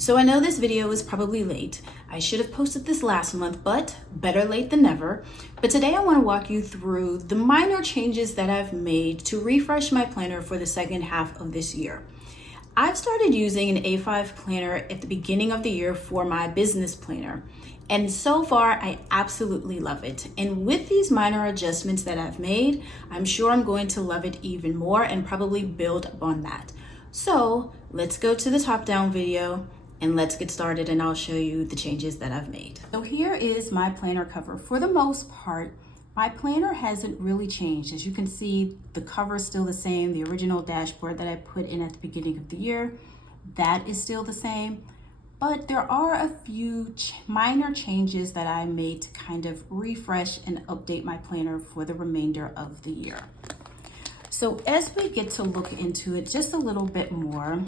So I know this video is probably late. I should have posted this last month, but better late than never. But today I want to walk you through the minor changes that I've made to refresh my planner for the second half of this year. I've started using an A5 planner at the beginning of the year for my business planner. And so far, I absolutely love it. And with these minor adjustments that I've made, I'm sure I'm going to love it even more and probably build upon that. So let's go to the top-down video and let's get started, and I'll show you the changes that I've made. So here is my planner cover. For the most part, my planner hasn't really changed. As you can see, the cover is still the same. The original dashboard that I put in at the beginning of the year, that is still the same. But there are a few minor changes that I made to kind of refresh and update my planner for the remainder of the year. So as we get to look into it just a little bit more,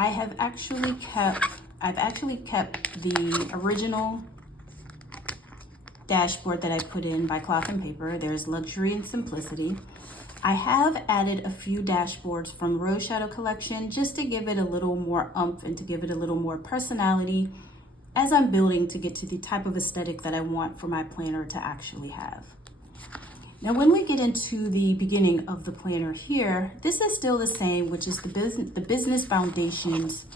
I've actually kept the original dashboard that I put in by Cloth and Paper. There's Luxury and Simplicity. I have added a few dashboards from Rose Shadow Collection just to give it a little more oomph and to give it a little more personality as I'm building to get to the type of aesthetic that I want for my planner to actually have. Now, when we get into the beginning of the planner here, this is still the same, which is the business foundations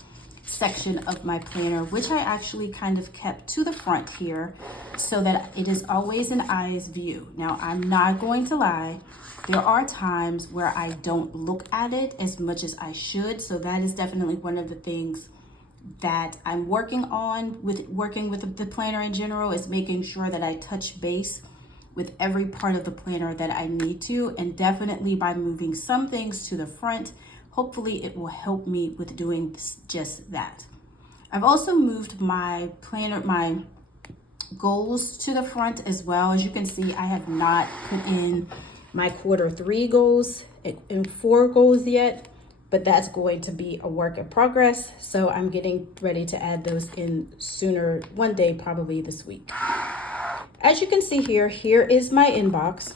section of my planner, which I actually kind of kept to the front here so that it is always an eyes view. Now, I'm not going to lie, there are times where I don't look at it as much as I should. So that is definitely one of the things that I'm working on with working with the planner in general, is making sure that I touch base with every part of the planner that I need to, and definitely by moving some things to the front, hopefully it will help me with doing just that. I've also moved my planner, my goals to the front as well. As you can see, I have not put in my Q3 goals and 4 goals yet, but that's going to be a work in progress. So I'm getting ready to add those in sooner, one day, probably this week. As you can see here is my inbox.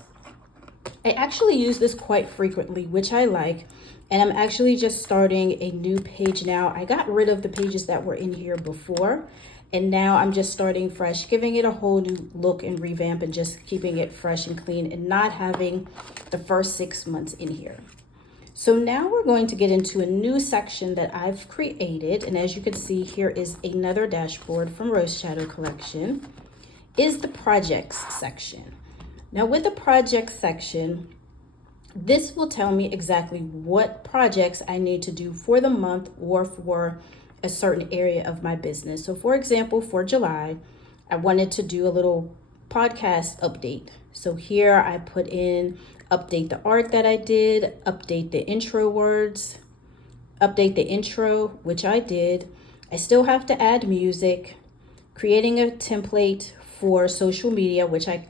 I actually use this quite frequently, which I like, and I'm actually just starting a new page now. I got rid of the pages that were in here before, and now I'm just starting fresh, giving it a whole new look and revamp and just keeping it fresh and clean and not having the first 6 months in here. So now we're going to get into a new section that I've created, and as you can see, here is another dashboard from Rose Shadow Collection. Is the projects section. Now with the projects section, this will tell me exactly what projects I need to do for the month or for a certain area of my business. So for example, for July, I wanted to do a little podcast update. So here I put in update the art that I did, update the intro words, update the intro, which I did. I still have to add music, creating a template for social media, which I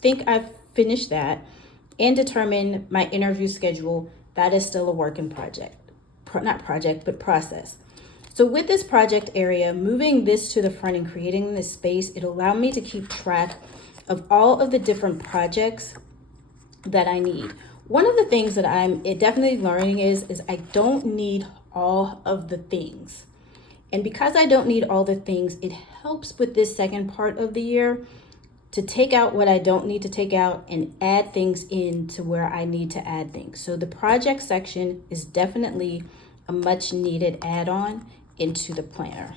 think I've finished that, and determine my interview schedule. That is still a work in process. So with this project area, moving this to the front and creating this space, it'll allow me to keep track of all of the different projects that I need. One of the things that I'm definitely learning is I don't need all of the things. And because I don't need all the things, it helps with this second part of the year to take out what I don't need to take out and add things in to where I need to add things. So the project section is definitely a much needed add-on into the planner.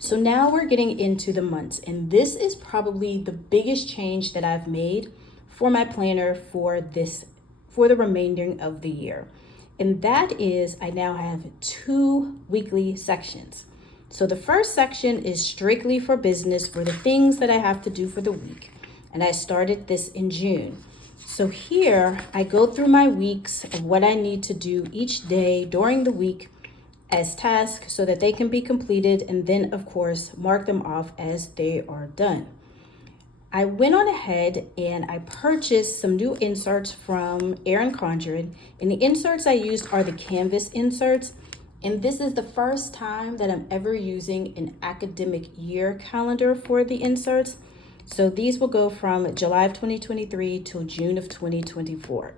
So now we're getting into the months, and this is probably the biggest change that I've made for my planner for the remainder of the year. And that is, I now have 2 weekly sections. So the first section is strictly for business, for the things that I have to do for the week. And I started this in June. So here I go through my weeks of what I need to do each day during the week as tasks so that they can be completed, and then of course mark them off as they are done. I went on ahead and I purchased some new inserts from Erin Condren, and the inserts I used are the canvas inserts. And this is the first time that I'm ever using an academic year calendar for the inserts. So these will go from July of 2023 till June of 2024.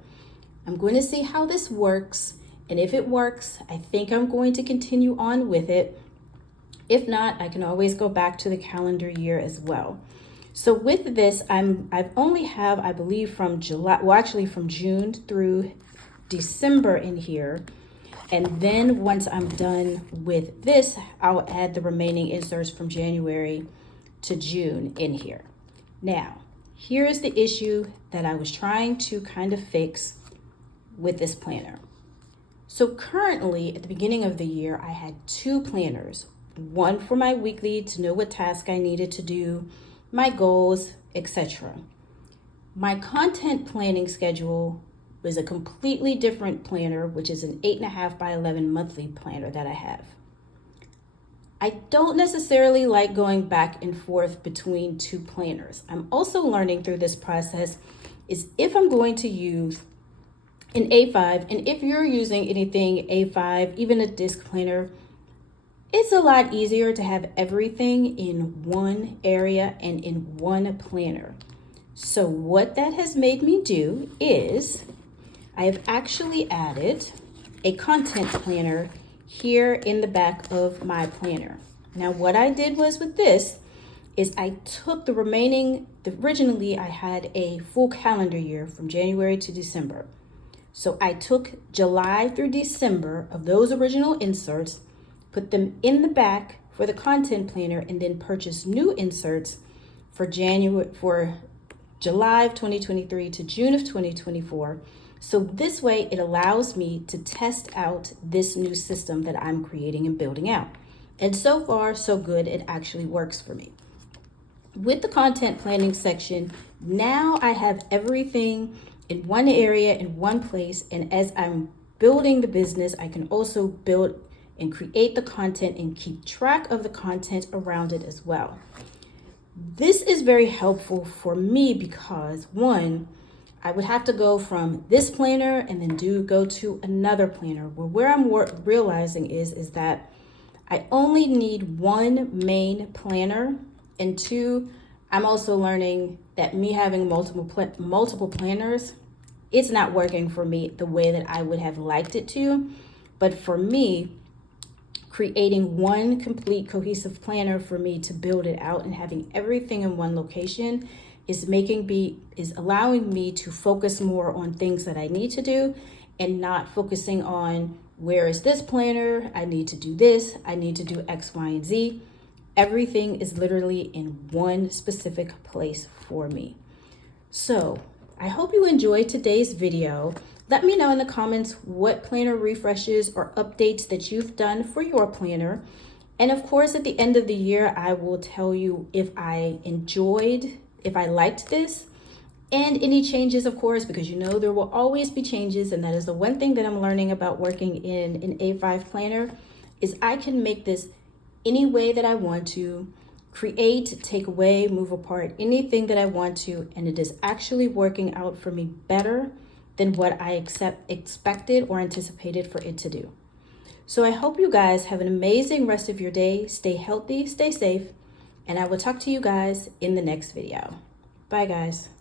I'm going to see how this works And if it works, I think I'm going to continue on with it. If not, I can always go back to the calendar year as well. So with this, I've only have, I believe, from from June through December in here. And then once I'm done with this, I'll add the remaining inserts from January to June in here. Now, here's the issue that I was trying to kind of fix with this planner. So currently, at the beginning of the year, I had 2 planners. One for my weekly to know what task I needed to do, my goals, etc. My content planning schedule was a completely different planner, which is an 8.5 by 11 monthly planner that I have. I don't necessarily like going back and forth between 2 planners. I'm also learning through this process is if I'm going to use an A5, and if you're using anything A5, even a disc planner, it's a lot easier to have everything in one area and in one planner. So what that has made me do is I have actually added a content planner here in the back of my planner. Now what I did was with this is I took originally I had a full calendar year from January to December. So I took July through December of those original inserts, put them in the back for the content planner, and then purchased new inserts for July of 2023 to June of 2024. So this way it allows me to test out this new system that I'm creating and building out. And so far, so good, it actually works for me. With the content planning section, now I have everything in one area, in one place. And as I'm building the business, I can also build and create the content and keep track of the content around it as well. This is very helpful for me because one, I would have to go from this planner and then go to another planner. Where I'm realizing is that I only need one main planner, and 2, I'm also learning that me having multiple planners, it's not working for me the way that I would have liked it to. But for me, creating one complete cohesive planner for me to build it out and having everything in one location is allowing me to focus more on things that I need to do and not focusing on where is this planner, I need to do this, I need to do X, Y, and Z. Everything is literally in one specific place for me. So I hope you enjoyed today's video. Let me know in the comments what planner refreshes or updates that you've done for your planner. And of course, at the end of the year, I will tell you if I liked this, and any changes, of course, because there will always be changes. And that is the one thing that I'm learning about working in an A5 planner is I can make this any way that I want to, create, take away, move apart, anything that I want to, and it is actually working out for me better than what I expected or anticipated for it to do. So I hope you guys have an amazing rest of your day. Stay healthy, stay safe, and I will talk to you guys in the next video. Bye, guys.